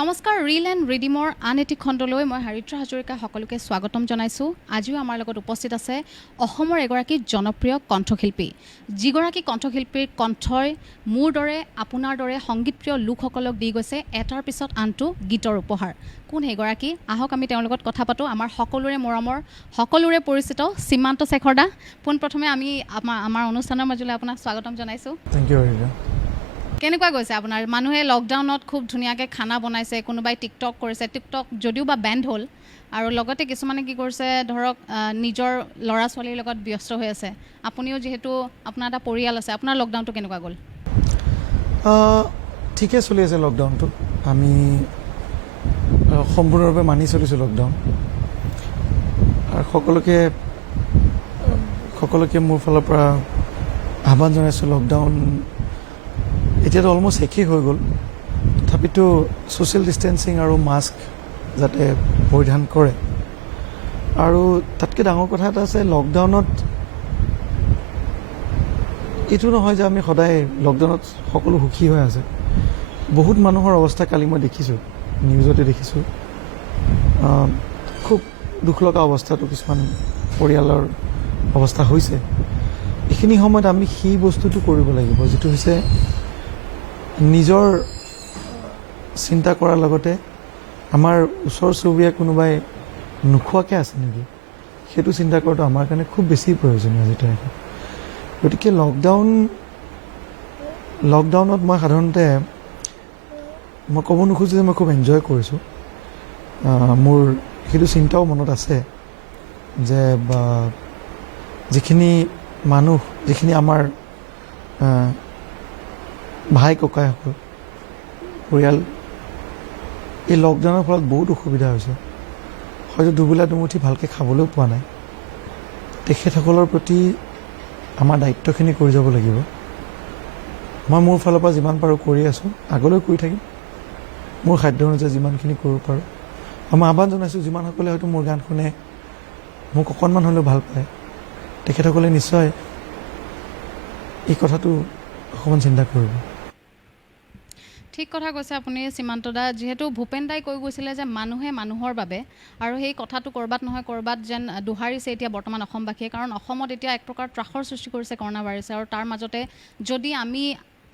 নমস্কাৰ reel and ৰিডিমৰ আন এটি খণ্ডলৈ মই হাৰিত্ৰা হাজৰিকা সকলোকে স্বাগতম জনাইছোঁ। আজিও আমাৰ লগত উপস্থিত আছে অসমৰ এগৰাকী জনপ্ৰিয় কণ্ঠশিল্পী, যিগৰাকী কণ্ঠশিল্পীৰ কণ্ঠই মোৰ দৰে আপোনাৰ দৰে সংগীতপ্ৰিয় লোকসকলক দি গৈছে এটাৰ পিছত আনটো গীতৰ উপহাৰ। কোন সেইগৰাকী? আহক আমি তেওঁৰ লগত কথা পাতোঁ। আমাৰ সকলোৰে মৰমৰ, সকলোৰে পৰিচিত সীমান্ত শেখৰ দা। পোনপ্ৰথমে আমি আমাৰ অনুষ্ঠানৰ মাজলৈ আপোনাক স্বাগতম জনাইছোঁ। Thank you Haritra. কেনেকুৱা গৈছে আপোনাৰ? মানুহে লকডাউনত খুব ধুনীয়াকৈ খানা বনাইছে, কোনোবাই টিকটক কৰিছে, টিকটক যদিও বা বেণ্ড হ'ল, আৰু লগতে কিছুমানে কি কৰিছে ধৰক নিজৰ ল'ৰা ছোৱালীৰ লগত ব্যস্ত হৈ আছে। আপুনিও যিহেতু আপোনাৰ এটা পৰিয়াল আছে, আপোনাৰ লকডাউনটো কেনেকুৱা গ'ল? ঠিকে চলি আছে লকডাউনটো। আমি সম্পূৰ্ণৰূপে মানি চলিছোঁ লকডাউন। আৰু সকলোকে মোৰ ফালৰ পৰা আহ্বান জনাইছোঁ। লকডাউন এতিয়াতো অলমষ্ট শেষেই হৈ গ'ল, তথাপিতো ছ'চিয়েল ডিষ্টেঞ্চিং আৰু মাস্ক যাতে পৰিধান কৰে। আৰু তাতকৈ ডাঙৰ কথা এটা আছে, লকডাউনত এইটো নহয় যে আমি সদায় লকডাউনত সকলো সুখী হৈ আছে। বহুত মানুহৰ অৱস্থা কালি মই দেখিছোঁ, নিউজতে দেখিছোঁ, খুব দুখ লগা অৱস্থাটো কিছুমান পৰিয়ালৰ অৱস্থা হৈছে। এইখিনি সময়ত আমি সেই বস্তুটো কৰিব লাগিব, যিটো হৈছে নিজৰ চিন্তা কৰাৰ লগতে আমাৰ ওচৰ চুবুৰীয়া কোনোবাই নোখোৱাকৈ আছে নেকি, সেইটো চিন্তা কৰাটো আমাৰ কাৰণে খুব বেছি প্ৰয়োজনীয় আজিৰ তাৰিখত। গতিকে লকডাউনত মই সাধাৰণতে মই ক'ব নোখোজোঁ যে মই খুব এনজয় কৰিছোঁ। মোৰ সেইটো চিন্তাও মনত আছে যে যিখিনি মানুহ, যিখিনি আমাৰ ভাই ককাইসকল পৰিয়াল এই লকডাউনৰ ফলত বহুত অসুবিধা হৈছে, হয়তো দুবেলা দুমুঠি ভালকৈ খাবলৈও পোৱা নাই। তেখেতসকলৰ প্ৰতি আমাৰ দায়িত্বখিনি কৰি যাব লাগিব। মই মোৰ ফালৰ পৰা যিমান পাৰোঁ কৰি আছোঁ, আগলৈ কৰি থাকিম মোৰ সাধ্য অনুযায়ী যিমানখিনি কৰিব পাৰোঁ। আৰু মই আহ্বান জনাইছোঁ যিমানসকলে হয়তো মোৰ গান শুনে, মোক অকণমান হ'লেও ভাল পায়, তেখেতসকলে নিশ্চয় এই কথাটো অকণমান চিন্তা কৰিব। ঠিক কথা কৈছে আপুনি সীমান্ত দা। যিহেতু ভূপেন দাই কৈ গৈছিলে যে মানুহে মানুহৰ বাবে, আৰু সেই কথাটো ক'ৰবাত নহয় ক'ৰবাত যেন দোহাৰিছে এতিয়া বৰ্তমান অসমবাসীয়ে। কাৰণ অসমত এতিয়া এক প্ৰকাৰ ত্ৰাসৰ সৃষ্টি কৰিছে কৰোণা ভাইৰাছে, আৰু তাৰ মাজতে যদি আমি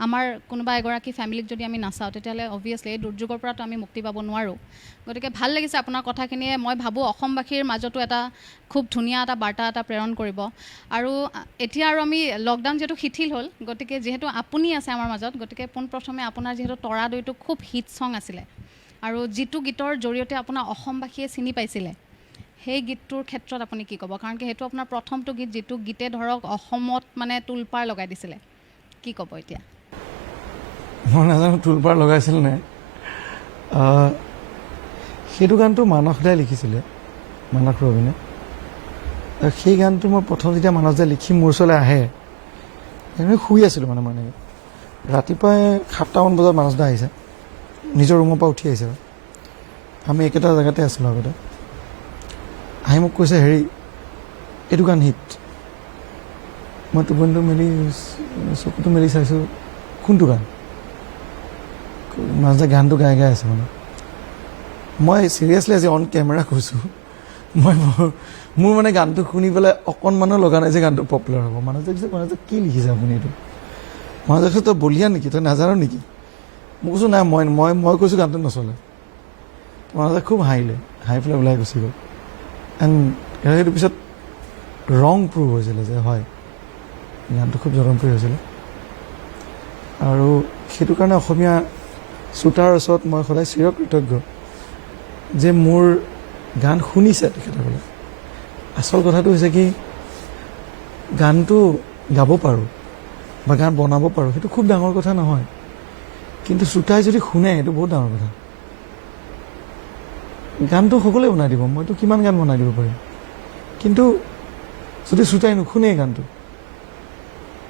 আমাৰ কোনোবা এগৰাকী ফেমিলিক যদি আমি নাচাওঁ, তেতিয়াহ'লে অবভিয়াছলি এই দুৰ্যোগৰ পৰাতো আমি মুক্তি পাব নোৱাৰোঁ। গতিকে ভাল লাগিছে আপোনাৰ কথাখিনিয়ে। মই ভাবোঁ অসমবাসীৰ মাজতো এটা খুব ধুনীয়া এটা বাৰ্তা এটা প্ৰেৰণ কৰিব। আৰু এতিয়া আৰু আমি লকডাউন যিহেতু শিথিল হ'ল, গতিকে যিহেতু আপুনি আছে আমাৰ মাজত, গতিকে পোনপ্ৰথমে আপোনাৰ যিহেতু তৰা দৈটো খুব হিট ছং আছিলে, আৰু যিটো গীতৰ জৰিয়তে আপোনাৰ অসমবাসীয়ে চিনি পাইছিলে, সেই গীতটোৰ ক্ষেত্ৰত আপুনি কি ক'ব? কাৰণ কি সেইটো আপোনাৰ প্ৰথমটো গীত, যিটো গীতে ধৰক অসমত মানে তোলপাৰ লগাই দিছিলে। কি ক'ব এতিয়া? মই নাজানো তোলপাৰ লগাইছিল নাই। সেইটো গানটো মানস দাই লিখিছিলে, মানস ৰবিনে। সেই গানটো মই প্ৰথম যেতিয়া মানস দাই লিখি মোৰ ওচৰলৈ আহে, এনেকৈ শুই আছিলোঁ মানে ৰাতিপুৱাই 7টামান বজাত মানস দা আহিছে, নিজৰ ৰুমৰ পৰা উঠি আহিছে। আমি একেটা জেগাতে আছিলোঁ আগতে। আহি মোক কৈছে, হেৰি এইটো গান হিট। মই টোপনিটো মেলি চকুটো মেলি চাইছোঁ, কোনটো গান? মানস দাই গানটো গাই আছে মানে। মই চিৰিয়াছলি আজি অন কেমেৰা কৈছোঁ, মোৰ মানে গানটো শুনি পেলাই অকণমানো লগা নাই যে গানটো পপুলাৰ হ'ব। মানস দাই কি লিখিছে আপুনি এইটো? মানস দাই কৈছে, তই বলিয়া নেকি, তই নাজানো নেকি? মই কৈছোঁ নাই, মই কৈছোঁ গানটো নচলে। মানস দাই খুব হাঁহিলে, হাঁহি পেলাই ওলাই গুচি গ'ল। এণ্ড সেইটো পিছত ৰং প্ৰুভ হৈছিলে যে হয়, গানটো খুব জনপ্ৰিয় হৈছিলে। আৰু সেইটো কাৰণে অসমীয়া শ্ৰোতাৰ ওচৰত মই সদায় চিৰকৃতজ্ঞ যে মোৰ গান শুনিছে তেখেতসকলে। আচল কথাটো হৈছে কি, গানটো গাব পাৰোঁ বা গান বনাব পাৰোঁ, সেইটো খুব ডাঙৰ কথা নহয়, কিন্তু শ্ৰোতাই যদি শুনে সেইটো বহুত ডাঙৰ কথা। গানটো সকলোৱে বনাই দিব, মইতো কিমান গান বনাই দিব পাৰিম, কিন্তু যদি শ্ৰোতাই নুশুনে গানটো,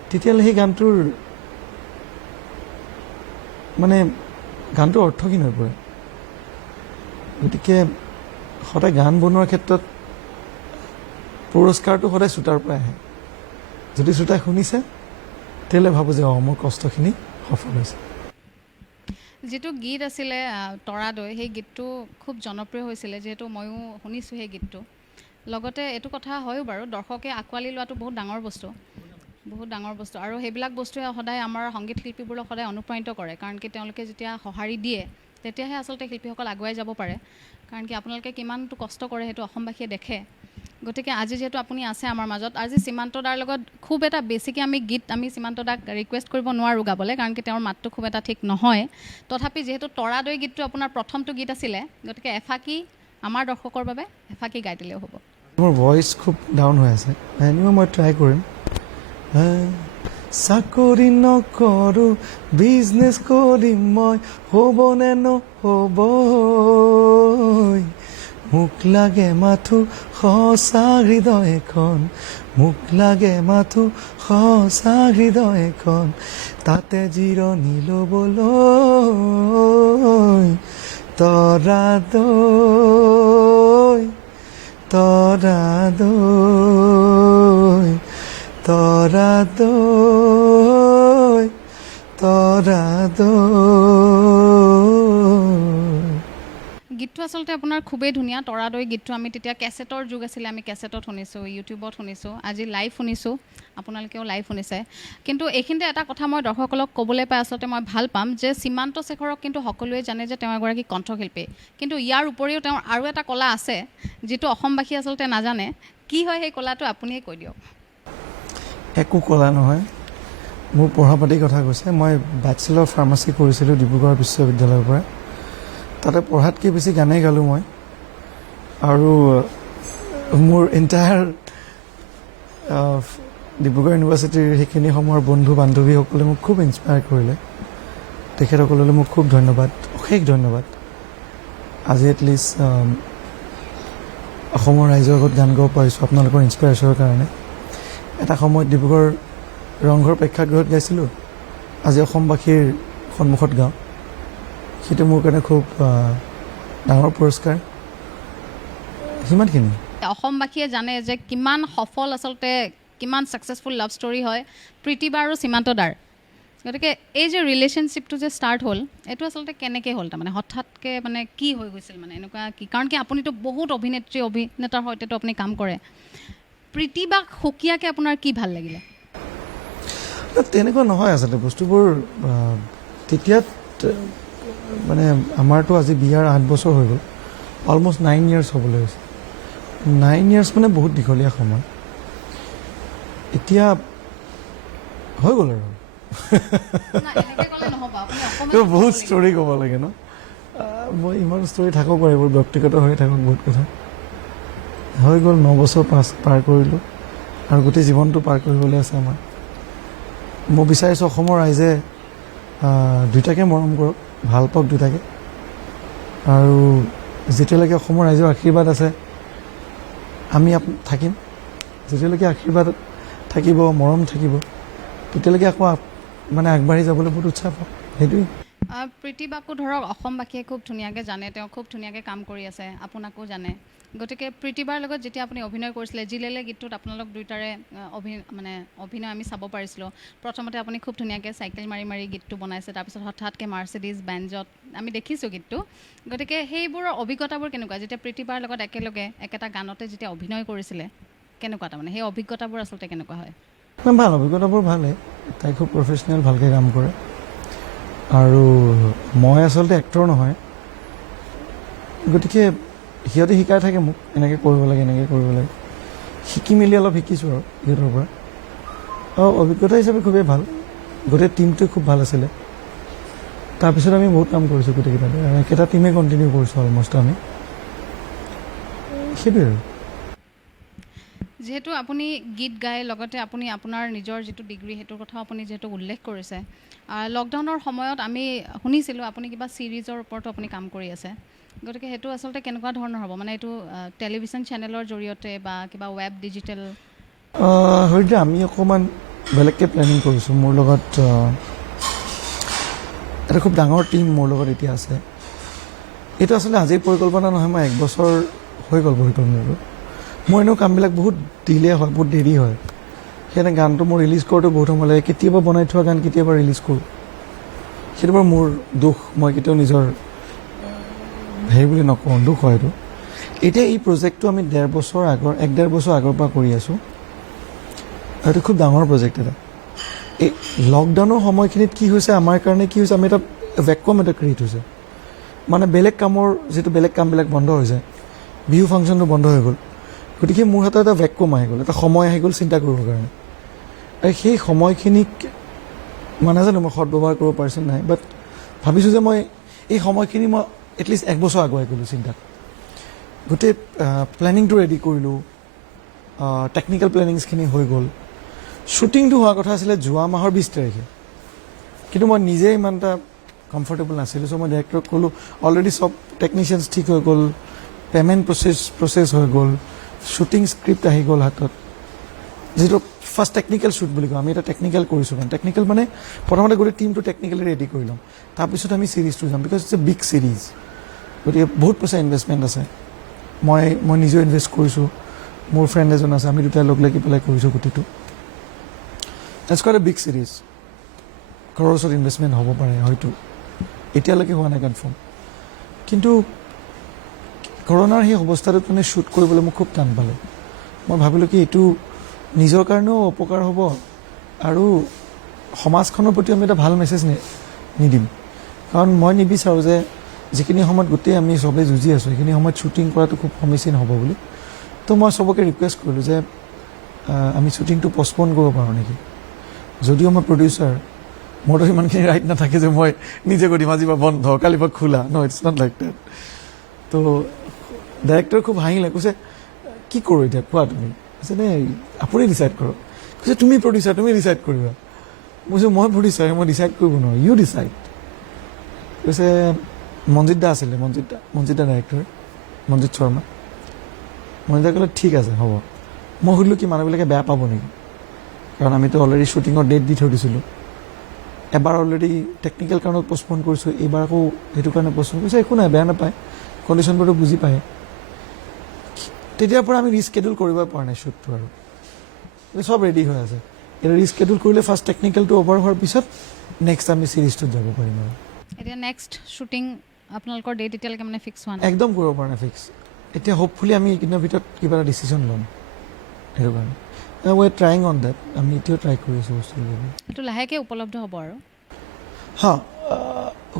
তেতিয়াহ'লে সেই গানটোৰ মানে গানটোৰ অৰ্থহীন হৈ পৰে। গতিকে সদায় গান বনোৱাৰ ক্ষেত্ৰত পুৰস্কাৰটো সদায় শ্ৰোতাৰ পৰাই আহে। যদি শ্ৰোতাই শুনিছে, তেতিয়াহ'লে ভাবোঁ যে মোৰ কষ্টখিনি সফল হৈছে। যিটো গীত আছিলে তৰাদৈ, সেই গীতটো খুব জনপ্ৰিয় হৈছিলে, যিহেতু ময়ো শুনিছোঁ সেই গীতটো। লগতে এইটো কথা হয়ো বাৰু, দৰ্শকে আঁকোৱালি লোৱাটো বহুত ডাঙৰ বস্তু, বহুত ডাঙৰ বস্তু। আৰু সেইবিলাক বস্তুৱে সদায় আমাৰ সংগীত শিল্পীবোৰক সদায় অনুপ্ৰাণিত কৰে, কাৰণ কি তেওঁলোকে যেতিয়া সঁহাৰি দিয়ে তেতিয়াহে আচলতে শিল্পীসকল আগুৱাই যাব পাৰে। কাৰণ কি আপোনালোকে কিমানটো কষ্ট কৰে সেইটো অসমবাসীয়ে দেখে। গতিকে আজি যিহেতু আপুনি আছে আমাৰ মাজত, আজি সীমান্ত দাৰ লগত খুব এটা বেছিকৈ আমি সীমান্ত দাক ৰিকুৱেষ্ট কৰিব নোৱাৰোঁ গাবলৈ, কাৰণ কি তেওঁৰ মাতটো খুব এটা ঠিক নহয়। তথাপি যিহেতু তৰাদৈ গীতটো আপোনাৰ প্ৰথমটো গীত আছিলে, গতিকে এফাকি আমাৰ দৰ্শকৰ বাবে এফাকি গাই দিলেও হ'ব। মোৰ ভইচ খুব ডাউন হৈ আছে, এনিও মই ট্ৰাই কৰিম। চাকৰি নকৰোঁ, বিজনেছ কৰিম মই, হ'বনে নহ'ব, মোক লাগে মাথো সঁচা হৃদয়খন, মোক লাগে মাথো সঁচা হৃদয়খন, তাতে জিৰণি ল'বলৈ তৰাদৈ, তৰাদৈ, তৰাদৈ, তৰাদৈ। গীতটো আচলতে আপোনাৰ খুবেই ধুনীয়া। তৰাদৈ গীতটো আমি তেতিয়া কেছেটৰ যুগ আছিলে, আমি কেছেটত শুনিছোঁ, ইউটিউবত শুনিছোঁ, আজি লাইভ শুনিছোঁ, আপোনালোকেও লাইভ শুনিছে। কিন্তু এইখিনিতে এটা কথা মই দৰ্শকসকলক ক'বলৈ পাই আচলতে মই ভাল পাম যে সীমান্ত শেখৰক কিন্তু সকলোৱে জানে যে তেওঁ এগৰাকী কণ্ঠশিল্পী, কিন্তু ইয়াৰ উপৰিও তেওঁৰ আৰু এটা কলা আছে যিটো অসমবাসী আচলতে নাজানে। কি হয় সেই কলাটো আপুনিয়ে কৈ দিয়ক। একো কলা নহয়, মোৰ পঢ়া পাতিৰ কথা কৈছে। মই বেচেলৰ ফাৰ্মাচী কৰিছিলোঁ ডিব্ৰুগড় বিশ্ববিদ্যালয়ৰ পৰা। তাতে পঢ়াতকৈ বেছি গানেই গালোঁ মই। আৰু মোৰ এণ্টায়াৰ ডিব্ৰুগড় ইউনিভাৰ্চিটিৰ সেইখিনি সময়ৰ বন্ধু বান্ধৱীসকলে মোক খুব ইনস্পায়াৰ কৰিলে। তেখেতসকললৈ মোক খুব ধন্যবাদ, অশেষ ধন্যবাদ। আজি এটলিষ্ট অসমৰ ৰাইজৰ আগত গান গাব পাৰিছোঁ আপোনালোকৰ ইনস্পিৰেশ্যনৰ কাৰণে। এটা সময়ত ডিব্ৰুগড় ৰংঘৰ প্ৰেক্ষাগৃহত গাইছিলোঁ, আজি অসমবাসীৰ সন্মুখত গাওঁ। সেইটো মোৰ কাৰণে খুব ডাঙৰ পুৰস্কাৰ। সিমানখিনি। অসমবাসীয়ে জানে যে কিমান সফল আচলতে, কিমান ছাকচেছফুল লাভ ষ্টৰী হয় প্ৰীতিবা আৰু সীমান্ত দাৰ। গতিকে এই যে ৰিলেশ্যনশ্বিপটো যে ষ্টাৰ্ট হ'ল, এইটো আচলতে কেনেকৈ হ'ল? তাৰমানে হঠাৎকৈ মানে কি হৈ গৈছিল, মানে এনেকুৱা কি? কাৰণ কি আপুনিতো বহুত অভিনেতাৰ সৈতেতো আপুনি কাম কৰে। প্ৰীতিবাক সুকীয়াকৈ আপোনাৰ কি ভাল লাগিলে? তেনেকুৱা নহয় আচলতে বস্তুবোৰ। তেতিয়া মানে আমাৰতো আজি বিয়াৰ 8 বছৰ হৈ গ'ল, অলমষ্ট 9 years হ'বলৈ হৈছে। 9 years মানে বহুত দীঘলীয়া সময়। এতিয়া হৈ গ'ল আৰু বহুত ষ্টৰী ক'ব লাগে ন। মই ইমান ষ্টৰী থাকক বাৰু, এইবোৰ ব্যক্তিগত হৈ থাকক, বহুত কথা হৈ গ'ল। 9 বছৰ পাৰ কৰিলোঁ আৰু গোটেই জীৱনটো পাৰ কৰিবলৈ আছে আমাৰ। মই বিচাৰিছোঁ অসমৰ ৰাইজে দুইটাকে মৰম কৰক, ভাল পাওক দুইটাকে। আৰু যেতিয়ালৈকে অসমৰ ৰাইজৰ আশীৰ্বাদ আছে আমি থাকিম। যেতিয়ালৈকে আশীৰ্বাদ থাকিব, মৰম থাকিব, তেতিয়ালৈকে আকৌ মানে আগবাঢ়ি যাবলৈ বহুত উৎসাহ পাওঁ। সেইটোৱেই। প্ৰীতিবাকো ধৰক অসমবাসীয়ে খুব ধুনীয়াকৈ জানে, তেওঁ খুব ধুনীয়াকৈ কাম কৰি আছে, আপোনাকো জানে। গতিকে প্ৰীতিবাৰ লগত যেতিয়া আপুনি অভিনয় কৰিছিলে, জিলেলে গীতটোত আপোনালোক দুয়োটাৰে অভিনয় আমি চাব পাৰিছিলোঁ। প্ৰথমতে আপুনি খুব ধুনীয়াকৈ চাইকেল মাৰি মাৰি গীতটো বনাইছে, তাৰপিছত হঠাৎকৈ মাৰ্চিডিজ বেঞ্জত আমি দেখিছোঁ গীতটো। গতিকে সেইবোৰৰ অভিজ্ঞতাবোৰ কেনেকুৱা, যেতিয়া প্ৰীতিবাৰ লগত একেলগে একেটা গানতে যেতিয়া অভিনয় কৰিছিলে, কেনেকুৱা তাৰমানে সেই অভিজ্ঞতাবোৰ আচলতে কেনেকুৱা হয়? ভাল, অভিজ্ঞতাবোৰ ভালেই। তাই খুব প্ৰফেচনেল, ভালকৈ কাম কৰে। আৰু মই আচলতে এক্টৰ নহয়, গতিকে সিহঁতে শিকাই থাকে মোক, এনেকৈ কৰিব লাগে, এনেকৈ কৰিব লাগে। শিকি মেলি অলপ শিকিছোঁ আৰু সিহঁতৰ পৰা। অভিজ্ঞতা হিচাপে খুবেই ভাল। গোটেই টীমটোৱে খুব ভাল আছিলে। তাৰপিছত আমি বহুত কাম কৰিছোঁ গোটেইকেইটাতে, আৰু একেটা টীমে কণ্টিনিউ কৰিছোঁ অলমষ্ট আমি। সেইটোৱে আৰু। যিহেতু আপুনি গীত গায়, লগতে আপুনি আপোনাৰ নিজৰ যিটো ডিগ্ৰী সেইটোৰ কথাও আপুনি যিহেতু উল্লেখ কৰিছে, লকডাউনৰ সময়ত আমি শুনিছিলোঁ আপুনি কিবা ছিৰিজৰ ওপৰতো আপুনি কাম কৰি আছে। গতিকে সেইটো আচলতে কেনেকুৱা ধৰণৰ হ'ব, মানে এইটো টেলিভিশ্যন চেনেলৰ জৰিয়তে বা কিবা ৱেব ডিজিটেল? হয়তো আমি অকণমান বেলেগকৈ প্লেনিং কৰিছোঁ। মোৰ লগত এটা খুব ডাঙৰ টীম মোৰ লগত এতিয়া আছে। এইটো আচলতে আজিৰ পৰিকল্পনা নহয়, মই 1 বছৰ হৈ গ'ল পৰিকল্পনাটো। মোৰ এনেও কামবিলাক বহুত ডিলে হয়, বহুত দেৰি হয়। সেইকাৰণে গানটো মোৰ ৰিলিজ কৰোঁতে বহুত সময় লাগে। কেতিয়াবা বনাই থোৱা গান কেতিয়াবা ৰিলিজ কৰোঁ, সেইটো বাৰু মোৰ দুখ, মই কেতিয়াও নিজৰ হেৰি বুলি নকওঁ, দুখ হয় এইটো। এতিয়া এই প্ৰজেক্টটো আমি 1.5 বছৰ আগৰ পৰা কৰি আছোঁ। এইটো খুব ডাঙৰ প্ৰজেক্ট এটা। এই লকডাউনৰ সময়খিনিত কি হৈছে আমাৰ কাৰণে, কি হৈছে, আমি এটা ভেকুৱাম এটা ক্ৰিয়েট হৈছে। মানে বেলেগ কামবিলাক বন্ধ হৈ যায়, বিহু ফাংচনটো বন্ধ হৈ গ'ল, গতিকে মোৰ হাতত এটা ভেকুৱাম আহি গ'ল, এটা সময় আহি গ'ল চিন্তা কৰিবৰ কাৰণে। আৰু সেই সময়খিনিক মই নাজানো মই সদব্যৱহাৰ কৰিব পাৰিছোঁ নাই, বাট ভাবিছোঁ যে মই এই সময়খিনি মই এটলিষ্ট 1 বছৰ আগুৱাই গ'লোঁ চিন্তাত। গোটেই প্লেনিংটো ৰেডি কৰিলোঁ, টেকনিকেল প্লেনিংছখিনি হৈ গ'ল। শ্বুটিংটো হোৱা কথা আছিলে যোৱা মাহৰ 20 তাৰিখে, কিন্তু মই নিজে ইমান এটা কমফৰ্টেবল নাছিলোঁ। চ' মই ডাইৰেক্টৰক ক'লোঁ, অলৰেডি চব টেকনিচিয়ানছ ঠিক হৈ গ'ল, পে'মেণ্ট প্ৰচেছ হৈ গ'ল, শ্বুটিং স্ক্ৰিপ্ট আহি গ'ল হাতত, যিটো ফাৰ্ষ্ট টেকনিকেল শ্বুট বুলি কওঁ। আমি এটা টেকনিকেল কৰিছোঁ, টেকনিকেল মানে প্ৰথমতে গোটেই টিমটো টেকনিকেলি ৰেডি কৰি ল'ম, তাৰপিছত আমি ছিৰিজটো যাম, because it's a big series, গতিকে বহুত পইচা ইনভেষ্টমেণ্ট আছে। মই নিজেও ইনভেষ্ট কৰিছোঁ, মোৰ ফ্ৰেণ্ড এজন আছে, আমি দুটাই লগ লাগি পেলাই কৰিছোঁ গোটেইটো। It's quite a big series, ঘৰৰ ওচৰত ইনভেষ্টমেণ্ট হ'ব পাৰে হয়তো, এতিয়ালৈকে হোৱা নাই কনফাৰ্ম। কিন্তু কৰোণাৰ সেই অৱস্থাটোত মানে শ্বুট কৰিবলৈ মোক খুব টান পালে। মই ভাবিলোঁ কি এইটো নিজৰ কাৰণেও অপকাৰ হ'ব আৰু সমাজখনৰ প্ৰতি আমি এটা ভাল মেছেজ নিদিম, কাৰণ মই নিবিচাৰোঁ যে যিখিনি সময়ত গোটেই আমি চবেই যুঁজি আছোঁ সেইখিনি সময়ত শ্বুটিং কৰাটো খুব সমীচীন হ'ব বুলি। তো মই চবকে ৰিকুৱেষ্ট কৰিলোঁ যে আমি শ্বুটিংটো পষ্টপন কৰিব পাৰোঁ নেকি। যদিও মই প্ৰডিউচাৰ, মোৰতো সিমানখিনি ৰাইট নাথাকে যে মই নিজে কৈ দিম আজি বা বন্ধ কালিৰ পৰা খোলা, ন, ইটছ নট লাইক ডেট। তো ডাইৰেক্টৰ খুব হাঁহিলে, কৈছে কি কৰোঁ এতিয়া কোৱা তুমি, কৈছে নে আপুনি ডিচাইড কৰক, কৈছে তুমি প্ৰডিউচাৰ তুমি ডিচাইড কৰিবা। মই প্ৰডিউচাৰ, মই ডিচাইড কৰিব নোৱাৰোঁ, ইউ ডিচাইড। কৈছে মঞ্জিত দা আছিলে, মঞ্জিত দা ডাইৰেক্টৰ, মঞ্জিত শৰ্মা। মঞ্জিত দাই ক'লে ঠিক আছে হ'ব। মই সুধিলোঁ কি মানুহবিলাকে বেয়া পাব নেকি, কাৰণ আমিতো অলৰেডি শ্বুটিঙৰ ডেট দি থৈ দিছিলোঁ, এবাৰ অলৰেডি টেকনিকেল কাৰণত পষ্টপন কৰিছোঁ, এইবাৰ আকৌ সেইটো কাৰণে পষ্টপন কৰিছোঁ, একো নাই বেয়া নাপায়, কণ্ডিশ্যনবোৰতো বুজি পায়। তেতিয়াৰ পৰা আমি ৰিস্কেডিউল কৰিবই পৰা নাই শ্বুটটো, আৰু চব ৰেডি হৈ আছে। এতিয়া ৰিস্কেডিউল কৰিলে ফাৰ্ষ্ট টেকনিকেলটো অভাৰ হোৱাৰ পিছত নেক্সট আমি ছিৰিজটোত যাব পাৰিম। আৰু এতিয়া নেক্সট শ্বুটিং আপোনালোকৰ ডেট এতিয়ালৈকে মানে ফিক্স হোৱা নাই? একদম কৰিব পৰা নাই ফিক্স। এতিয়া হোপফুলি আমি এইকেইদিনৰ ভিতৰত কিবা এটা ডিচিশ্যন ল'ম, সেইটো কাৰণে we are trying on date. আমি এতিয়াও ট্ৰাই কৰি আছোঁ বস্তুটো। এইটো লাহেকৈ উপলব্ধ হ'ব আৰু হা,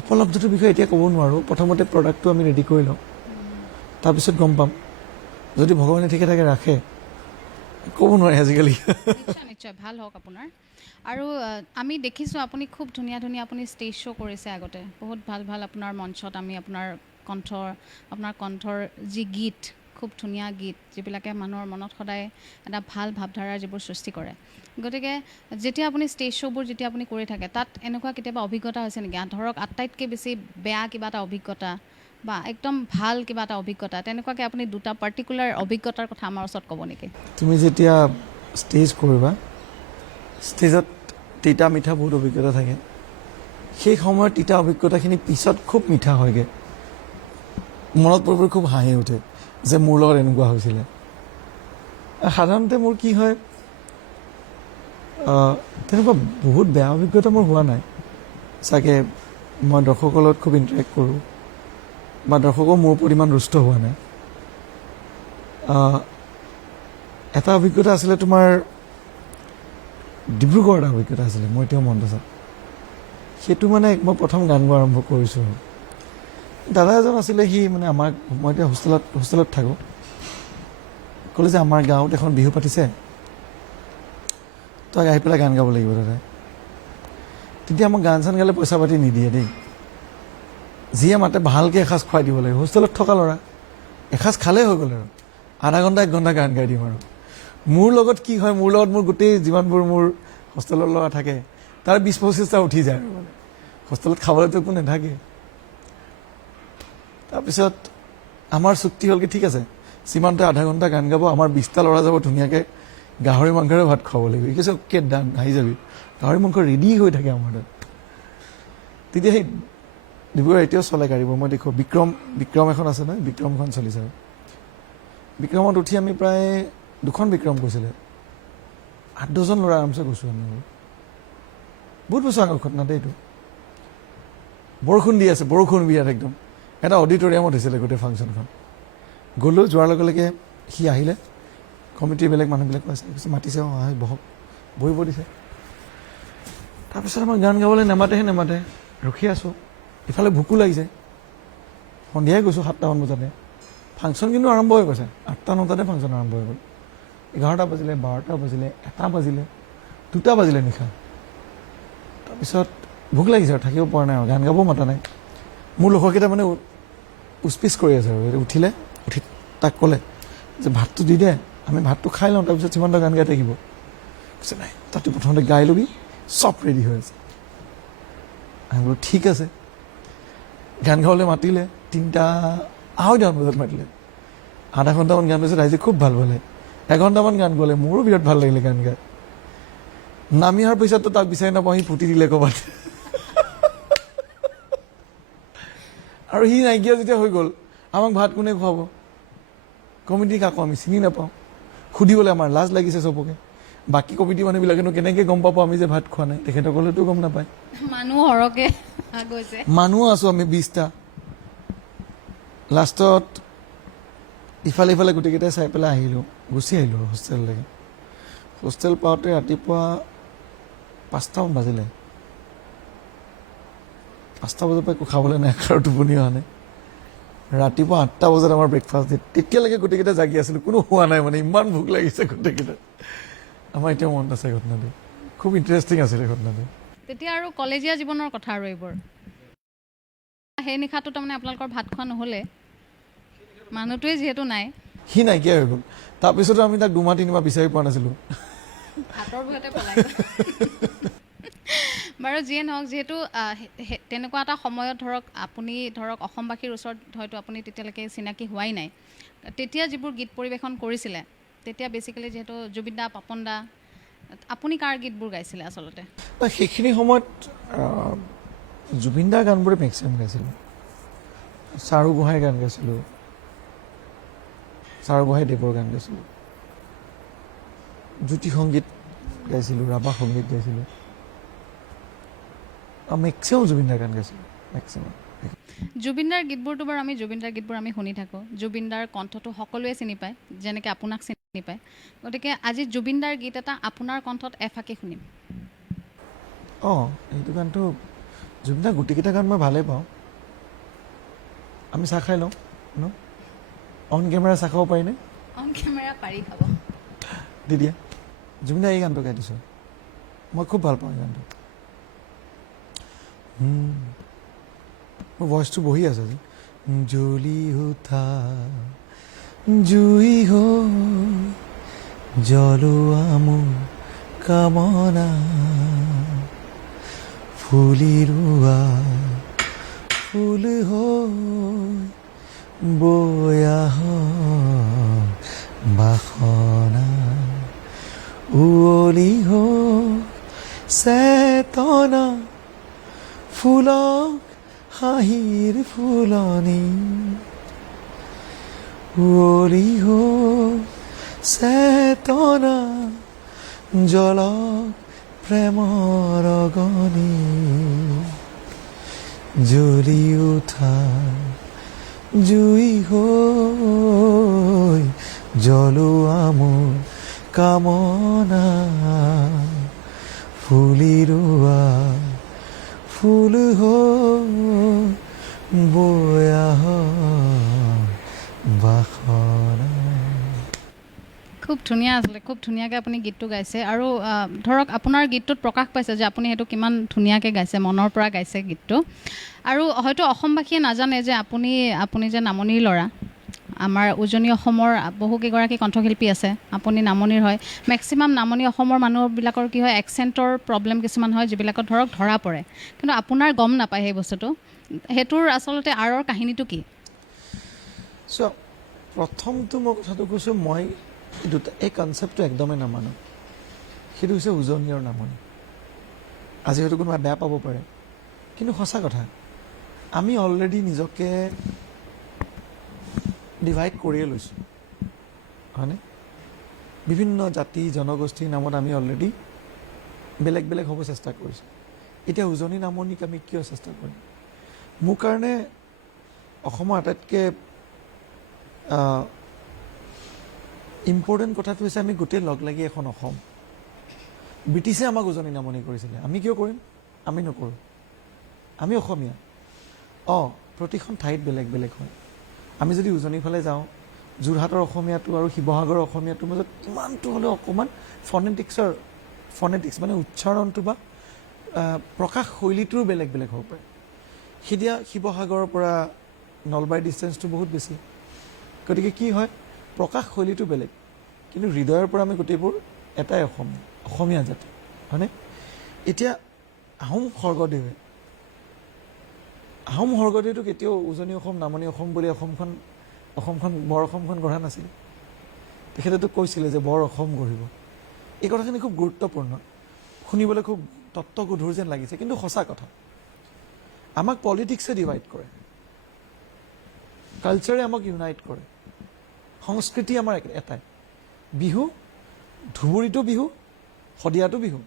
উপলব্ধটোৰ বিষয়ে এতিয়া ক'ব নোৱাৰোঁ। প্ৰথমতে প্ৰডাক্টটো আমি ৰেডি কৰি লওঁ, তাৰপিছত গম পাম। যদি ভগৱানে ঠিকে থাকে ৰাখে, ক'ব নোৱাৰি আজিকালি। নিশ্চয় ভাল হওক আপোনাৰ। আৰু আমি দেখিছোঁ আপুনি খুব ধুনীয়া আপুনি ষ্টেজ শ্ব' কৰিছে আগতে, বহুত ভাল আপোনাৰ মঞ্চত আমি আপোনাৰ কণ্ঠৰ যি গীত, খুব ধুনীয়া গীত, যিবিলাকে মানুহৰ মনত সদায় এটা ভাল ভাৱধাৰাৰ যিবোৰ সৃষ্টি কৰে। গতিকে যেতিয়া আপুনি ষ্টেজ শ্ব'বোৰ যেতিয়া আপুনি কৰি থাকে, তাত এনেকুৱা কেতিয়াবা অভিজ্ঞতা হৈছে নেকি, ধৰক আটাইতকৈ বেছি বেয়া কিবা এটা অভিজ্ঞতা বা একদম ভাল কিবা এটা অভিজ্ঞতা, তেনেকুৱাকৈ আপুনি দুটা পাৰ্টিকুলাৰ অভিজ্ঞতাৰ কথা আমাৰ ওচৰত ক'ব নেকি? তুমি যেতিয়া ষ্টেজ কৰিবা, ষ্টেজত তিতা মিঠা বহুত অভিজ্ঞতা থাকে। সেই সময়ৰ তিতা অভিজ্ঞতাখিনি পিছত খুব মিঠা হয়গৈ, মনত পৰি খুব হাঁহি উঠে যে মোৰ লগত এনেকুৱা হৈছিলে। সাধাৰণতে মোৰ কি হয়, তেনেকুৱা বহুত বেয়া অভিজ্ঞতা মোৰ হোৱা নাই চাগে। মই দৰ্শকৰ লগত খুব ইণ্টাৰেক্ট কৰোঁ, বা দৰ্শকৰ মোৰ ওপৰত ইমান ৰুষ্ট হোৱা নাই। এটা অভিজ্ঞতা আছিলে তোমাৰ ডিব্ৰুগড়, এটা অভিজ্ঞতা আছিলে, মই এতিয়াও মনত আছে। সেইটো মানে মই প্ৰথম গান গোৱা আৰম্ভ কৰিছোঁ। দাদা এজন আছিলে, সি মানে আমাক, মই এতিয়া হোষ্টেলত থাকোঁ, ক'লে যে আমাৰ গাঁৱত এখন বিহু পাতিছে, তই আহি পেলাই গান গাব লাগিব দাদা। তেতিয়া মই গান চান গালে পইচা পাতি নিদিয়ে দেই, যিয়ে মাতে ভালকৈ এসাঁজ খুৱাই দিব লাগে। হোষ্টেলত থকা ল'ৰা, এসাঁজ খালেই হৈ গ'ল, আৰু আধা ঘণ্টা 1 ঘণ্টা গান গাই দিম। আৰু মোৰ লগত কি হয়, মোৰ গোটেই যিমানবোৰ মোৰ হোষ্টেলৰ ল'ৰা থাকে তাৰ 20-25টা উঠি যায়। আৰু মানে হোষ্টেলত খাবলৈতো একো নাথাকে। তাৰপিছত আমাৰ চুক্তি হ'ল কি, ঠিক আছে সীমান্তই আধা ঘণ্টা গান গাব, আমাৰ 20টা ল'ৰা যাব, ধুনীয়াকৈ গাহৰি মাংসৰে ভাত খুৱাব লাগিব। কি কৈছে অ'কে ডান, আহি যাবি। গাহৰি মাংস ৰেডি হৈ থাকে আমাৰ তাত। তেতিয়া সেই ডিব্ৰুগড় এতিয়াও চলে গাড়ীবোৰ, মই দেখোঁ। বিক্ৰম এখন আছে নহয়, বিক্ৰমখন চলিছে। আৰু বিক্ৰমত উঠি আমি প্ৰায় 2খন বিক্ৰম গৈছিলে, 8-10জন ল'ৰা আৰামছে গৈছোঁ আমি। বহুত বছৰ আগৰ ঘটনা দেই এইটো। বৰষুণ দি আছে, বৰষুণ বিৰাট একদম। এটা অডিটৰিয়ামত হৈছিলে গোটেই ফাংচনখন। গ'লোঁ, যোৱাৰ লগে লগে সি আহিলে, কমিটিৰ বেলেগ মানুহবিলাক কৈছে মাতিছে, অঁ আহি বহক, বহিব দিছে। তাৰপিছত আমাক গান গাবলৈ নেমাতে, ৰখি আছোঁ। ইফালে ভোকো লাগিছে, সন্ধিয়াই গৈছোঁ 7টামান বজাতে। ফাংচন কিন্তু আৰম্ভ হৈ গৈছে, 8টা 9টাতে ফাংচন আৰম্ভ হৈ গ'ল। 11টা বাজিলে, 12টা বাজিলে, 1টা বাজিলে, 2টা বাজিলে নিশা। তাৰপিছত ভোক লাগিছে আৰু থাকিব পৰা নাই আৰু গান গাবও মাতা নাই। মোৰ লগৰকেইটা মানে উচপিচ কৰি আছে আৰু উঠি তাক ক'লে যে ভাতটো দি দে, আমি ভাতটো খাই লওঁ, তাৰপিছত সীমান্ত গান গাই থাকিব। কৈছে নাই, তাতো প্ৰথমতে গাই ল'বি, চব ৰেডি হৈ আছে। আমি বোলো ঠিক আছে। গান গাবলৈ মাতিলে, 3টা 2:30 বজাত মাতিলে। আধা ঘণ্টামান গান গাইছে, ৰাইজে খুব ভাল পালে। 1 ঘণ্টামান গান গালে, মোৰো বিৰাট ভাল লাগিলে গান গাই। নামি অহাৰ পিছততো তাক বিচাৰি নাপাওঁ, সি ফুটি দিলে ক'ৰবাত। আৰু সি নাইকিয়া যেতিয়া হৈ গ'ল, আমাক ভাত কোনে খুৱাব? কমিটি কাকো আমি চিনি নাপাওঁ, সুধিবলৈ আমাৰ লাজ লাগিছে চবকে। বাকী কমিটি মানুহবিলাকেনো কেনেকৈ গম পাব আমি যে ভাত খোৱা নাই? তেখেতসকলেতো গম নাপায়। মানুহ সৰহকে গৈছে, মানুহ আছোঁ আমি 20টা। লাষ্টত ইফালে গোটেইকেইটাই চাই পেলাই গুচি আহিলোঁ হোষ্টেললৈকে। হোষ্টেল পাওঁতে ৰাতিপুৱা 5টামান বাজিলে। 5টা বজাৰ পৰা একো খাবলৈ নাই, আৰু টোপনি অহা নাই। ৰাতিপুৱা 8টা বজাত আমাৰ ব্ৰেকফাষ্ট দিয়ে। তেতিয়ালৈকে গোটেইকেইটা জাগি আছিলোঁ, কোনো হোৱা নাই, মানে ইমান ভোক লাগিছে গোটেইকেইটা। আমাৰ এতিয়াও মনত আছে ঘটনাটো, খুব ইণ্টাৰেষ্টিং আছিলে ঘটনাটো। তেতিয়া আৰু কলেজীয়া জীৱনৰ কথা আৰু এইবোৰ। সেই নিশাটো তাৰমানে আপোনালোকৰ ভাত খোৱা নহ'লে, মানুহটোৱে যিহেতু নাই, সি নাইকিয়া হৈ গ'ল। তাৰপিছতো আমি তাক 2-3 মাহ বিচাৰি পোৱা নাছিলোঁ। ভাতৰ ভয়তে পলাই গ'ল। বাৰু যিয়ে নহওক, যিহেতু তেনেকুৱা এটা সময়ত আপুনি অসমবাসীৰ ওচৰত হয়তো আপুনি তেতিয়ালৈকে চিনাকি হোৱাই নাই, তেতিয়া যিবোৰ গীত পৰিৱেশন কৰিছিলে, তেতিয়া বেছিকেলি যিহেতু জুবিন দা, পাপন দা, আপুনি কাৰ গীতবোৰ গাইছিলে আচলতে? সেইখিনি সময়ত জুবিন দাৰ গানবোৰে মেক্সিমাম গাইছিলোঁ। চাৰু গোহাঁইৰ গান গাইছিলোঁ, চাৰু গোহাঁইদেৱৰ গান গাইছিলোঁ, জ্যোতি সংগীত গাইছিলোঁ, ৰাভা সংগীত গাইছিলোঁ। মেক্সিমাম জুবিন দাৰ গান গাইছিলোঁ, মেক্সিমাম। জুবিন দাৰ গীতবোৰতো বাৰু জুবিন দাৰ গীতবোৰ আমি শুনি থাকোঁ। জুবিন দাৰ কণ্ঠটো সকলোৱে চিনি পায়, যেনেকৈ আপোনাক চিনি পায়। গতিকে আজি জুবিন দাৰ গীত এটা আপোনাৰ কণ্ঠত এফাকি শুনিম। অঁ, এইটো গানটো জুবিন দাৰ গোটেইকেইটা গান মই ভালেই পাওঁ। আমি চাহ খাই লওঁ ন? অন কেমেৰা চাহ খাব পাৰিনে? অন কেমেৰা পাৰি খাব। দি দিয়া। জুবিন দাৰ এই গানটো গাই দিছোঁ, মই খুব ভাল পাওঁ এই গানটো। মোৰ ভইচটো বহি আছে যে। জ্বলি উঠা জুই হৈ জ্বলোৱা মোৰ কামনা, ফুলি ৰোৱা ফুল হৈ বয়া বাসনা, উৱলি হৈ চেতনা, ফুলক হাঁহিৰ ফুলনি, উৱলি হৈ চেতনা, জলক প্ৰেমৰ অগনি, জ্বলি উঠা জুই হৈ জ্বলোৱা মোৰ কামনা, ফুলি ৰোৱা ফুল হৈ বয়া বাসনা। খুব ধুনীয়া আছিলে, খুব ধুনীয়াকৈ আপুনি গীতটো গাইছে। আৰু আপোনাৰ গীতটোত প্ৰকাশ পাইছে যে আপুনি সেইটো কিমান ধুনীয়াকৈ গাইছে, মনৰ পৰা গাইছে গীতটো। আৰু হয়তো অসমবাসীয়ে নাজানে যে আপুনি যে নামনিৰ ল'ৰা। আমাৰ উজনি অসমৰ বহুকেইগৰাকী কণ্ঠশিল্পী আছে, আপুনি নামনিৰ হয়। মেক্সিমাম নামনি অসমৰ মানুহবিলাকৰ কি হয়, একচেণ্টৰ প্ৰব্লেম কিছুমান হয়, যিবিলাকত ধৰা পৰে, কিন্তু আপোনাৰ গম নাপায় সেই বস্তুটো। সেইটোৰ আচলতে আঁৰৰ কাহিনীটো কি? চ' প্ৰথমটো মই কথাটো কৈছোঁ, মই এই কনচেপ্টটো একদমেই নামানো। সেইটো হৈছে উজনি আৰু নামনি। আজি হয়তো কোনোবাই বেয়া পাব পাৰে, কিন্তু সঁচা কথা, আমি অলৰেডি নিজকে ডিভাইড কৰিয়ে লৈছোঁ, হয়নে? বিভিন্ন জাতি জনগোষ্ঠীৰ নামত আমি অলৰেডি বেলেগ বেলেগ হ'ব চেষ্টা কৰিছোঁ। এতিয়া উজনি নামনিক আমি কিয় চেষ্টা কৰিম? মোৰ কাৰণে অসমৰ আটাইতকৈ ইম্পৰ্টেণ্ট কথাটো হৈছে আমি গোটেই লগ লাগি এখন অসম। ব্ৰিটিছে আমাক উজনি নামনি কৰিছিলে, আমি কিয় কৰিম? আমি নকৰোঁ। আমি অসমীয়া। প্ৰতিখন ঠাইত বেলেগ বেলেগ হয়। আমি যদি উজনিৰ ফালে যাওঁ, যোৰহাটৰ অসমীয়াটো আৰু শিৱসাগৰৰ অসমীয়াটোৰ মাজত কিমানটো হ'লেও অকণমান ফনেটিক্স মানে উচ্চাৰণটো বা প্ৰকাশ শৈলীটোও বেলেগ বেলেগ হ'ব পাৰে। সেইদিয়া শিৱসাগৰৰ পৰা নলবাৰীৰ ডিষ্টেঞ্চটো বহুত বেছি, গতিকে কি হয় প্ৰকাশ শৈলীটো বেলেগ, কিন্তু হৃদয়ৰ পৰা আমি গোটেইবোৰ এটাই অসমীয়া জাতি, হয়নে? এতিয়া আহোম স্বৰ্গদেউটো কেতিয়াও উজনি অসম নামনি অসম বুলি অসমখন বৰ অসমখন গঢ়া নাছিল। তেখেতেতো কৈছিলে যে বৰ অসম গঢ়িব। এই কথাখিনি খুব গুৰুত্বপূৰ্ণ, শুনিবলৈ খুব তত্ত্বগধুৰ যেন লাগিছে, কিন্তু সঁচা কথা। আমাক পলিটিক্সে ডিভাইড কৰে, কালচাৰে আমাক ইউনাইট কৰে, সংস্কৃতি আমাৰ এটাই। বিহু, ধুবুৰীটো বিহু, শদিয়াটো বিহু।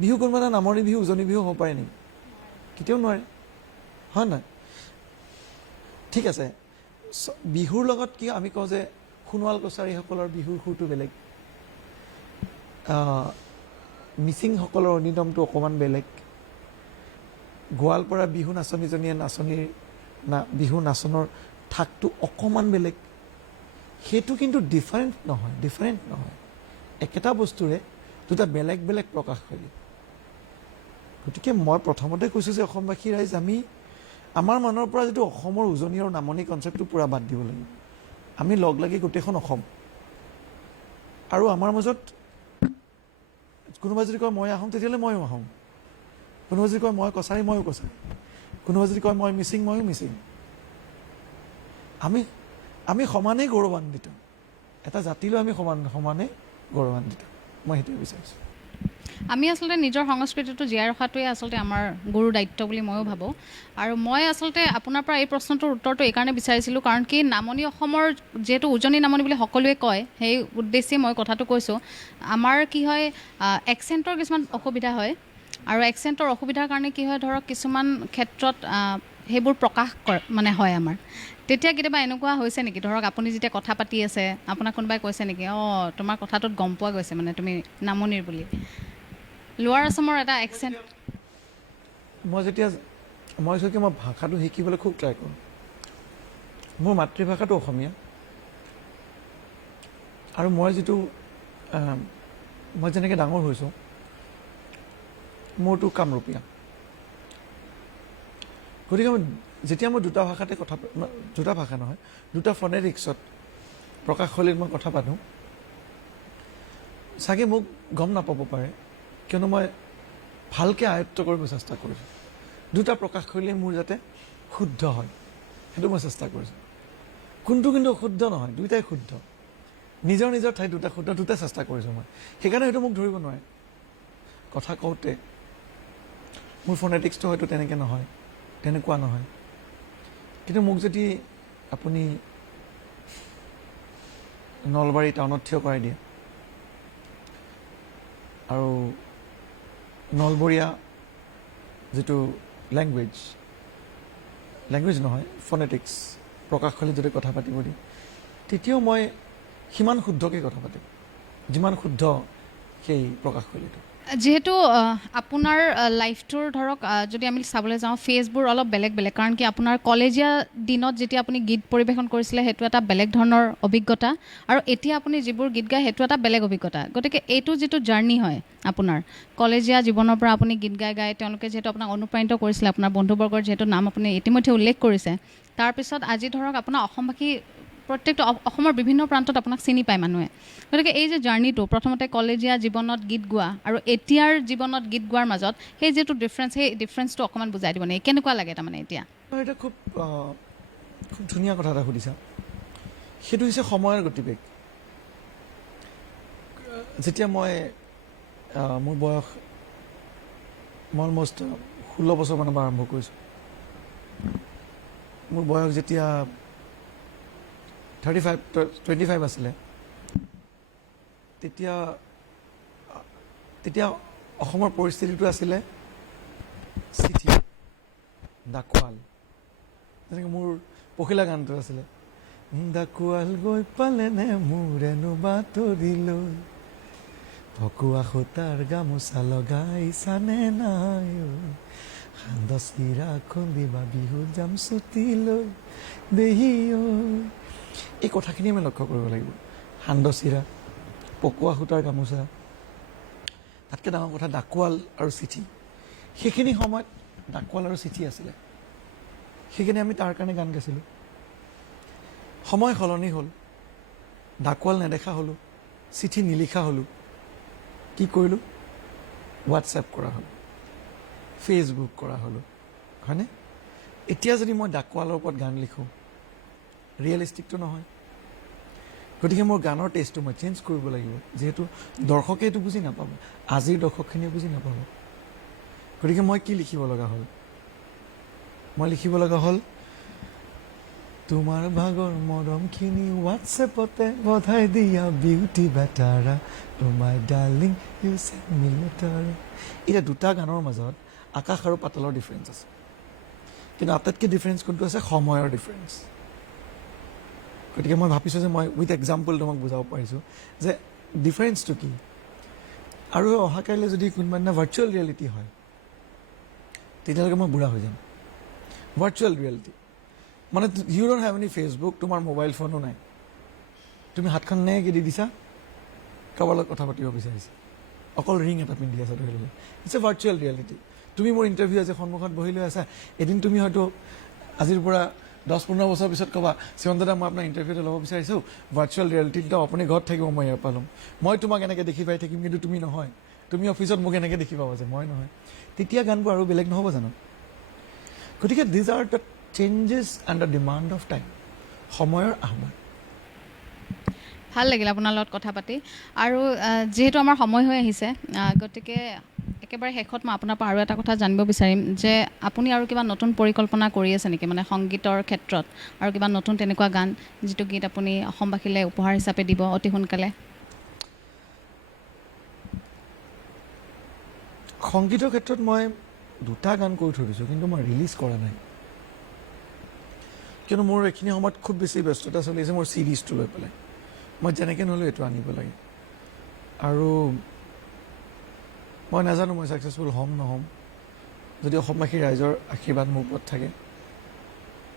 বিহু কোনোবা এটা নামনি বিহু উজনি বিহু হ'ব পাৰে নেকি? কেতিয়াও নোৱাৰে, হয় নহয়? ঠিক আছে, বিহুৰ লগত কি আমি কওঁ যে সোণোৱাল কছাৰীসকলৰ বিহুৰ সুৰটো বেলেগ, মিচিংসকলৰ অনিদমটো অকণমান বেলেগ, গোৱালপাৰা বিহু নাচনীজনীয়ে বিহু নাচনৰ ঠাকটো অকণমান বেলেগ। সেইটো কিন্তু ডিফাৰেণ্ট নহয়। একেটা বস্তুৰে দুটা বেলেগ বেলেগ প্ৰকাশ শৈলী। গতিকে মই প্ৰথমতে কৈছোঁ যে অসমবাসী ৰাইজ, আমাৰ মনৰ পৰা যিটো অসমৰ উজনি আৰু নামনি কনচেপ্টটো পূৰা বাদ দিব লাগিব। আমি লগ লাগি গোটেইখন অসম। আৰু আমাৰ মাজত কোনোবাই যদি কয় মই আহোম, তেতিয়াহ'লে ময়ো আহোম। কোনোবাই যদি কয় মই কছাৰী, ময়ো কছাৰী। কোনোবাই যদি কয় মই মিচিং, ময়ো মিচিং। আমি সমানেই গৌৰৱান্বিত, এটা জাতিলৈ আমি সমানেই গৌৰৱান্বিত। মই সেইটোৱে বিচাৰিছোঁ। আমি আচলতে নিজৰ সংস্কৃতিটো জীয়াই ৰখাটোৱে আচলতে আমাৰ গুৰু দায়িত্ব বুলি ময়ো ভাবোঁ। আৰু মই আচলতে আপোনাৰ পৰা এই প্ৰশ্নটোৰ উত্তৰটো এইকাৰণে বিচাৰিছিলোঁ, কাৰণ কি নামনি অসমৰ যিহেতু উজনি নামনি বুলি সকলোৱে কয়, সেই উদ্দেশ্যে মই কথাটো কৈছোঁ। আমাৰ কি হয়, একচেণ্টৰ কিছুমান অসুবিধা হয়, আৰু একচেণ্টৰ অসুবিধাৰ কাৰণে কি হয়, ধৰক কিছুমান ক্ষেত্ৰত সেইবোৰ প্ৰকাশ হয় আমাৰ। তেতিয়া কেতিয়াবা এনেকুৱা হৈছে নেকি, ধৰক আপুনি যেতিয়া কথা পাতি আছে, আপোনাক কোনোবাই কৈছে নেকি, তোমাৰ কথাটোত গম পোৱা গৈছে মানে তুমি নামনিৰ বুলি? লোৱাৰ আছামৰ এটা একচেণ্ট। মই ভাষাটো শিকিবলৈ খুব ট্ৰাই কৰোঁ। মোৰ মাতৃভাষাটো অসমীয়া, আৰু মই যেনেকৈ ডাঙৰ হৈছোঁ, মোৰতো কামৰূপীয়া। গতিকে যেতিয়া মই দুটা ফনেটিক্সত প্ৰকাশ শৈলীত মই কথা পাতোঁ, চাগে মোক গম নাপাব পাৰে, কিয়নো মই ভালকৈ আয়ত্ব কৰিব চেষ্টা কৰিছোঁ। দুটা প্ৰকাশ শৈলী মোৰ যাতে শুদ্ধ হয়, সেইটো মই চেষ্টা কৰিছোঁ। কোনটো কিন্তু অশুদ্ধ নহয়, দুয়োটাই শুদ্ধ। নিজৰ ঠাইত দুটা শুদ্ধ, দুটা চেষ্টা কৰিছোঁ মই। সেইকাৰণে সেইটো মোক ধৰিব নোৱাৰে। কথা কওঁতে মোৰ ফনেটিক্সটো হয়তো তেনেকুৱা নহয়, কিন্তু মোক যদি আপুনি নলবাৰী টাউনত থিয় কৰাই দিয়ে আৰু নলবৰীয়া যিটো লেংগুৱেজ নহয়, ফনেটিক্স প্ৰকাশ শৈলীত যদি কথা পাতিব দিয়ে, তেতিয়াও মই সিমান শুদ্ধকৈ কথা পাতিম যিমান শুদ্ধ সেই প্ৰকাশ শৈলীটো। যিহেতু আপোনাৰ লাইফটোৰ ধৰক যদি আমি চাবলৈ যাওঁ, ফেজবোৰ অলপ বেলেগ বেলেগ, কাৰণ কি আপোনাৰ কলেজীয়া দিনত যেতিয়া আপুনি গীত পৰিৱেশন কৰিছিলে, সেইটো এটা বেলেগ ধৰণৰ অভিজ্ঞতা, আৰু এতিয়া আপুনি যিবোৰ গীত গায় সেইটো এটা বেলেগ অভিজ্ঞতা। গতিকে এইটো যিটো জাৰ্ণি হয় আপোনাৰ কলেজীয়া জীৱনৰ পৰা আপুনি গীত গাই তেওঁলোকে যিহেতু আপোনাক অনুপ্ৰাণিত কৰিছিলে, আপোনাৰ বন্ধুবৰ্গৰ যিহেতু নাম আপুনি ইতিমধ্যে উল্লেখ কৰিছে, তাৰপিছত আজি ধৰক আপোনাৰ অসমবাসী প্ৰত্যেকটো অসমৰ বিভিন্ন প্ৰান্তত আপোনাক চিনি পায় মানুহে। গতিকে এই যে জাৰ্ণিটো, প্ৰথমতে কলেজীয়া জীৱনত গীত গোৱা আৰু এতিয়াৰ জীৱনত গীত গোৱাৰ মাজত সেই যিটো ডিফাৰেঞ্চ, সেই ডিফাৰেঞ্চটো অকণমান বুজাই দিব নেকি? কেনেকুৱা লাগে তাৰমানে এতিয়া? এটা খুব ধুনীয়া কথা এটা সুধিছা। সেইটো হৈছে সময়ৰ গতিবেগ। যেতিয়া মোৰ বয়স, মই অলমষ্ট 16 বছৰমানৰ পৰা আৰম্ভ কৰিছোঁ। মোৰ বয়স যেতিয়া 25 আছিলে, তেতিয়া অসমৰ পৰিস্থিতিটো আছিলে চিঠি, ডাকোৱাল, যেনেকৈ মোৰ পখিলা গানটো আছিলে ডাকুৱাল গৈ পালেনে মোৰেনো বাতৰিলৈ ভকুৱা সূতাৰ গামোচা লগাইছানে নাই সান্দ চিৰা খুন্দিবা বিহু যাম ছুটীলৈ দেহি ঐ এই কথাখিনি আমি লক্ষ্য কৰিব লাগিব সান্দ চিৰা পকোৱা সূতাৰ গামোচা তাতকৈ ডাঙৰ কথা ডাকুৱাল আৰু চিঠি সেইখিনি সময়ত ডাকুৱাল আৰু চিঠি আছিলে সেইখিনি আমি তাৰ কাৰণে গান গাইছিলোঁ সময় সলনি হ'ল ডাকুৱাল নেদেখা হ'লোঁ চিঠি নিলিখা হ'লোঁ কি কৰিলোঁ হোৱাটছএপ কৰা হ'লোঁ ফেচবুক কৰা হ'লোঁ হয়নে এতিয়া যদি মই ডাকুৱালৰ ওপৰত গান লিখোঁ ৰিয়েলিষ্টিকটো নহয় গতিকে মোৰ গানৰ টেষ্টটো মই চেঞ্জ কৰিব লাগিব যিহেতু দৰ্শকে এইটো বুজি নাপাব আজিৰ দৰ্শকখিনিয়ে বুজি নাপাব গতিকে মই কি লিখিব লগা হ'ল মই লিখিব লগা হ'ল তোমাৰ ভাগৰ মৰমখিনি হোৱাটছএপতে বধাই দিয়া বিউটি বেটাৰা তোমাৰ ডাৰ্লিং ইউ চেণ্ড মি লেটাৰ এতিয়া দুটা গানৰ মাজত আকাশ আৰু পাতালৰ ডিফাৰেঞ্চ আছে কিন্তু আটাইতকৈ ডিফাৰেঞ্চ কোনটো আছে সময়ৰ ডিফাৰেঞ্চ গতিকে মই ভাবিছোঁ যে মই উইথ এক্সাম্পল তোমাক বুজাব পাৰিছোঁ যে ডিফাৰেঞ্চটো কি আৰু অহাকাইলৈ যদি কোনোবা দিনা ভাৰ্চুৱেল ৰিয়েলিটি হয় তেতিয়ালৈকে মই বুঢ়া হৈ যাম ভাৰ্চুৱেল ৰিয়েলিটি মানে you don't have any Facebook তোমাৰ মোবাইল ফোনো নাই তুমি হাতখন নেকি দি দিছা কাৰোবাৰ লগত কথা পাতিব বিচাৰিছা অকল ৰিং এটা পিন্ধি আছা ধৰি ল'লে ইটছ এ ভাৰ্চুৱেল ৰিয়েলিটি তুমি মোৰ ইণ্টাৰভিউ আজি সন্মুখত বহি লৈ আছা এদিন তুমি হয়তো আজিৰ পৰা 10-15 বছৰ পিছত ক'বা শ্ৰীমন্ত দা মই আপোনাৰ ইণ্টাৰভিউ এটা ল'ব বিচাৰিছোঁ ভাৰ্চুৱেল ৰিয়েলিটিত আপুনি ঘৰত থাকিব মই ইয়াৰ পৰা ল'ম মই তোমাক এনেকৈ দেখি পাই থাকিম কিন্তু তুমি নহয় তুমি অফিচত মোক এনেকৈ দেখি পাবা যে মই নহয় তেতিয়া গানবোৰ আৰু বেলেগ নহ'ব জানো গতিকে these are the changes and the demand of time সময়ৰ আহ্বান ভাল লাগিল আপোনাৰ লগত কথা পাতি আৰু যিহেতু আমাৰ সময় হৈ আহিছে গতিকে একেবাৰে শেষত মই আপোনাৰ পৰা আৰু এটা কথা জানিব বিচাৰিম যে আপুনি আৰু কিবা নতুন পৰিকল্পনা কৰি আছে নেকি মানে সংগীতৰ ক্ষেত্ৰত আৰু কিবা নতুন তেনেকুৱা গান যিটো গীত আপুনি অসমবাসীলৈ উপহাৰ হিচাপে দিব অতি সোনকালে সংগীতৰ ক্ষেত্ৰত মই দুটা গান কৰি থৈ দিছোঁ কিন্তু মই ৰিলিজ কৰা নাই কিয়নো মোৰ এইখিনি সময়ত খুব বেছি ব্যস্ততা চলি আছে মোৰ ছিৰিজটো লৈ পেলাই মই যেনেকৈ নহ'লেও এইটো আনিব লাগে আৰু মই নাজানো মই ছাকচেছফুল হ'ম নহ'ম যদি অসমবাসী ৰাইজৰ আশীৰ্বাদ মোৰ ওপৰত থাকে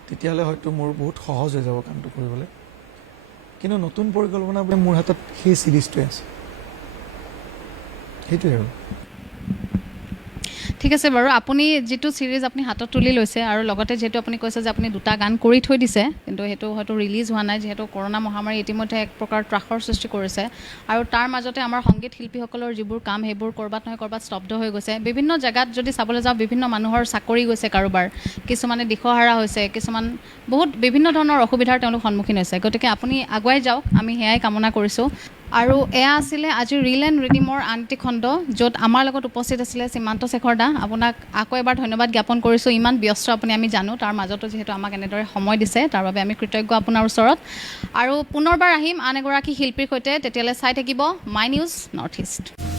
তেতিয়াহ'লে হয়তো মোৰ বহুত সহজ হৈ যাব কামটো কৰিবলৈ কিন্তু নতুন পৰিকল্পনা বুলি মোৰ হাতত সেই ছিৰিজটোৱে আছে সেইটোৱে আৰু ঠিক আছে বাৰু আপুনি যিটো ছিৰিজ আপুনি হাতত তুলি লৈছে আৰু লগতে যিহেতু আপুনি কৈছে যে আপুনি দুটা গান কৰি থৈ দিছে কিন্তু সেইটো হয়তো ৰিলিজ হোৱা নাই যিহেতু কৰোণা মহামাৰী ইতিমধ্যে এক প্ৰকাৰ ত্ৰাসৰ সৃষ্টি কৰিছে আৰু তাৰ মাজতে আমাৰ সংগীত শিল্পীসকলৰ যিবোৰ কাম সেইবোৰ ক'ৰবাত নহয় ক'ৰবাত স্তব্ধ হৈ গৈছে বিভিন্ন জেগাত যদি চাবলৈ যাওঁ বিভিন্ন মানুহৰ চাকৰি গৈছে কাৰোবাৰ কিছুমানে দিশহাৰা হৈছে কিছুমান বহুত বিভিন্ন ধৰণৰ অসুবিধাৰ তেওঁলোক সন্মুখীন হৈছে গতিকে আপুনি আগুৱাই যাওক আমি সেয়াই কামনা কৰিছোঁ আৰু এয়া আছিলে আজি ৰিল এণ্ড ৰিডিমৰ আনটি খণ্ড য'ত আমাৰ লগত উপস্থিত আছিলে সীমান্ত শেখৰ দা আপোনাক আকৌ এবাৰ ধন্যবাদ জ্ঞাপন কৰিছোঁ ইমান ব্যস্ত আপুনি আমি জানো তাৰ মাজতো যিহেতু আমাক এনেদৰে সময় দিছে তাৰ বাবে আমি কৃতজ্ঞ আপোনাৰ ওচৰত আৰু পুনৰবাৰ আহিম আন এগৰাকী শিল্পীৰ সৈতে তেতিয়ালৈ চাই থাকিব মাই নিউজ নৰ্থ ইষ্ট